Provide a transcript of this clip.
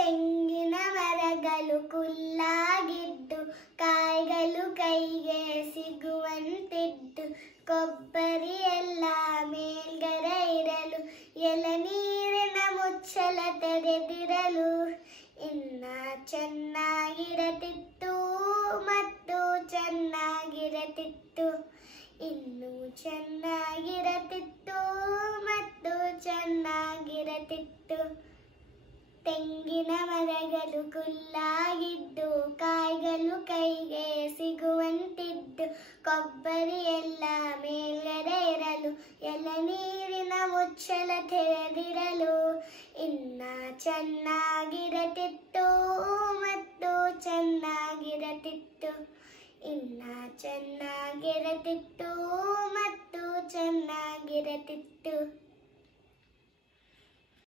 ತೆಂಗಿನ ಮರಗಳು ಕುಲ್ಲಾಗಿದ್ದು ಕಾಯಿಗಳು ಕೈಗೆ ಸಿಗುವಂತಿದ್ದು ಕೊಬ್ಬರಿ ಎಲ್ಲ ಮೇಲ್ಗರ ಇರಲು ಎಳನೀರಿನ ಮುಚ್ಚಳ ತೆರೆದಿರಲು ಇನ್ನ ಚೆನ್ನಾಗಿರತಿತ್ತು ಮತ್ತು ಚೆನ್ನಾಗಿರತಿತ್ತು ಇನ್ನು ಚೆನ್ನಾಗಿರತಿತ್ತು ಮತ್ತು ಚೆನ್ನಾಗಿರತಿತ್ತು ತೆಂಗಿನ ಮರಗಳು ಕುಲ್ಲಾಗಿದ್ದು ಕಾಯಿಗಳು ಕೈಗೆ ಸಿಗುವಂತಿದ್ದು ಕೊಬ್ಬರಿ ಎಲ್ಲ ಮೇಲ್ಗಡೆ ಇರಲು ಎಳನೀರಿನ ಮುಚ್ಚಳ ತೆರೆದಿರಲು ಇನ್ನ ಚೆನ್ನಾಗಿರತಿತ್ತು ಮತ್ತು ಚೆನ್ನಾಗಿರತಿತ್ತು ಇನ್ನ ಚೆನ್ನಾಗಿರತಿತ್ತು ಮತ್ತು ಚೆನ್ನಾಗಿರತಿತ್ತು.